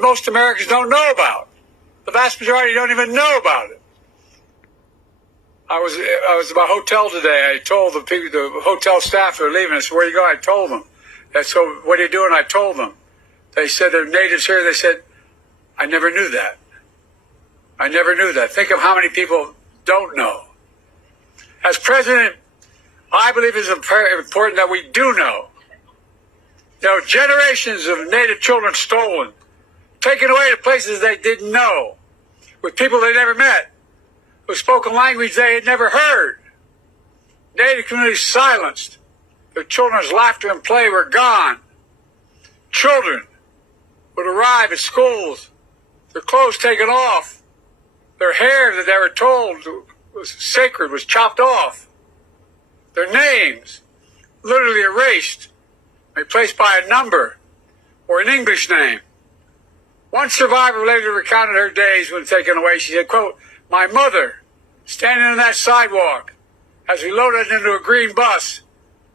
that most Americans don't know about. The vast majority don't even know about it. I was at my hotel today. I told the people, the hotel staff who were leaving, I said, where you go? I told them. And so, what are you doing? I told them. They said they're natives here. They said, I never knew that. I never knew that. Think of how many people don't know. As president, I believe it's important that we do know. You know, generations of native children stolen, taken away to places they didn't know, with people they never met, who spoke a language they had never heard. Native communities silenced. Their children's laughter and play were gone. Children would arrive at schools, their clothes taken off, their hair that they were told was sacred was chopped off, their names literally erased, replaced by a number or an English name. One survivor later recounted her days when taken away. She said, quote, my mother, standing on that sidewalk as we loaded into a green bus,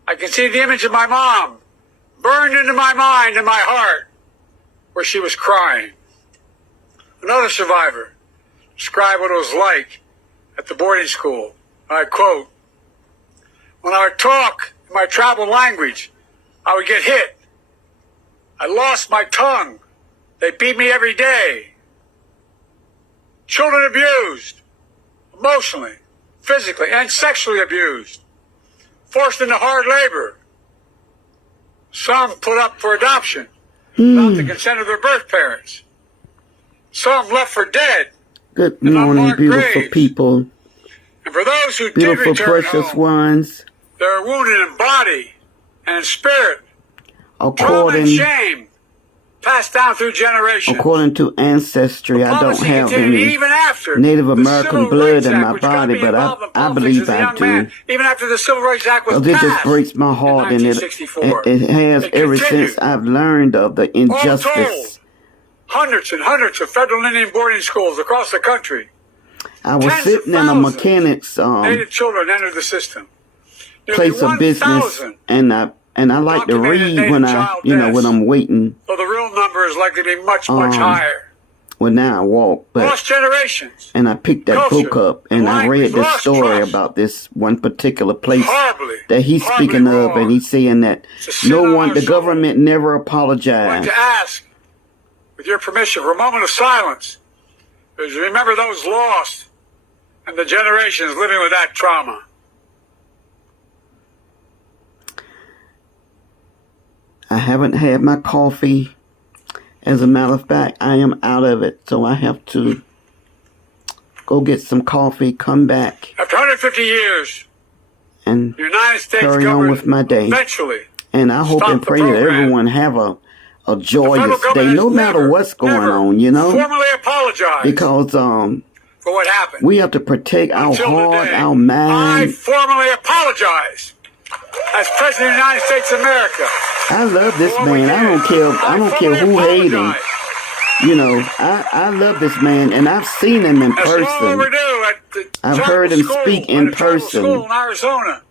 I can see the image of my mom burned into my mind and my heart, where she was crying. Another survivor described what it was like at the boarding school. I quote, when I would talk in my tribal language, I would get hit. I lost my tongue. They beat me every day. Children abused, emotionally, physically, and sexually abused. Forced into hard labor. Some put up for adoption without the consent of their birth parents. Some left for dead. Good morning, beautiful graves. people. And for those who Beautiful, did return precious home, ones. they are wounded in body and in spirit. Trauma and According, shame passed down through generations. according to ancestry, I don't Policy have continued any even after Native the American Civil blood Rights in Act, my which got body, me but involved in I politics believe as a I young do. man, even after the Civil Rights Act was Because it just passed breaks my in heart, and it 1964. has It ever continued. since I've learned of the All told, injustice. hundreds and hundreds of federal Indian boarding schools across the country. I was Tens of sitting in a thousands mechanic's Native children entered the system. Nearly place of business, 1,000, and I like to documented read when native I, child when deaths. I'm waiting. so the real number is likely to be much, much higher. Well, now I walk, but Lost generations. and I picked that Culture, book up and I read language, this lost story trust. about this one particular place Horribly, that he's horribly speaking of, wrong. and he's saying that It's a sin no on one, our the soul. government never I'd like apologized. to ask, with your permission, for a moment of silence, as you remember those lost and the generations living with that trauma. I haven't had my coffee. As a matter of fact, I am out of it, so I have to go get some coffee, come back, After 150 years, and the United States carry on government with my day. eventually, And I hope Stop and the pray that program. everyone have a the joyous federal day, government no has matter never, what's going never on, you know, formally apologized because for what happened. we have to protect our Until heart, today, our I mind. formally apologize as President of the United States of America. I love this for what we man. I did. don't care. I don't care formally who hate him. apologize. You know, I love this man, and I've seen him in That's long person. overdue at the I've tribal heard him school, speak at in a tribal person school in Arizona,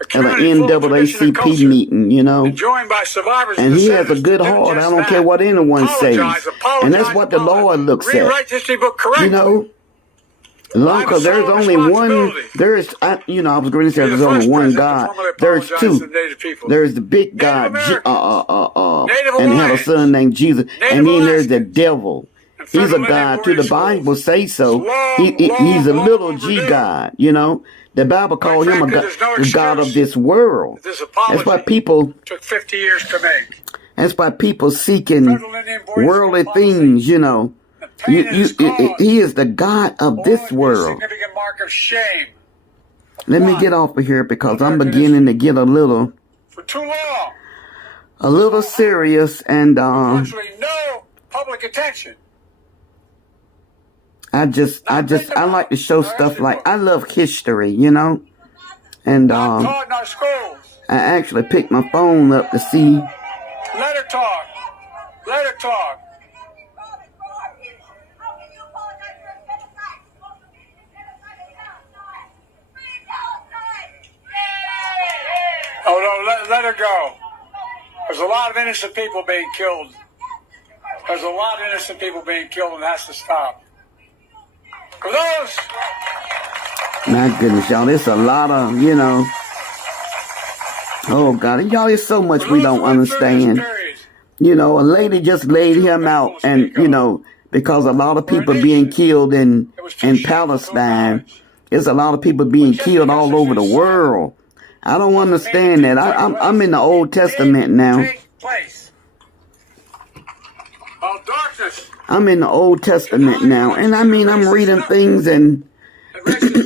a At an community full of tradition and NAACP culture, meeting, you know. and joined by survivors And and he has a descendants good to do heart. I just don't care that. what anyone says. Apologize, And that's what the apologize. Lord looks at. Rewrite history book correctly. You know, long because there's solemn only one. responsibility. I was going to say Be the there's only first one president to God. formally There's apologize to two. the Native people. There's the big Native God, Americans, Native and had a Hawaiians, son named Jesus. Native And then there's the Alaskans, devil. and He's a federal God Indian too. The boarding Bible schools. say so. It's He's a long little G overdue. God. You know, the Bible called him frankly, there's no the God of excuse this world. This That's why apology people. took 50 years to make. That's why people seeking Federal Indian boarding worldly school policy, things. You know, the pain it has caused, he is the God of this only a world. significant mark of shame. Let me One, get off of here because I'm American beginning to get a little for too long, serious, and virtually no public attention. I like to show stuff like I love history, you know, and Not taught in our schools. I actually picked my phone up to see. Let her talk. Let her talk. Oh no, let her go. There's a lot of innocent people being killed There's a lot of innocent people being killed, and that's to stop. For those, My goodness, y'all, there's a lot of, oh God, y'all, there's so much we don't understand. A lady just laid him out, and, because a lot of people being killed in Palestine. There's a lot of people being killed all over the world. I don't understand that. I'm in the Old Testament now. I'm in the Old Testament now. And I mean, I'm reading things and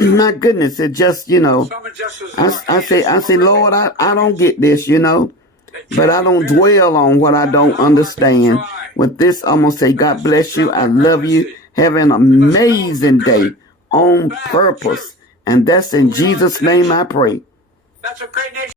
my goodness, it just, I say, Lord, I don't get this, but I don't dwell on what I don't understand. With this, I'm going to say, God bless you. I love you. Have an amazing day on purpose. And that's in Jesus' name I pray. That's a great nation.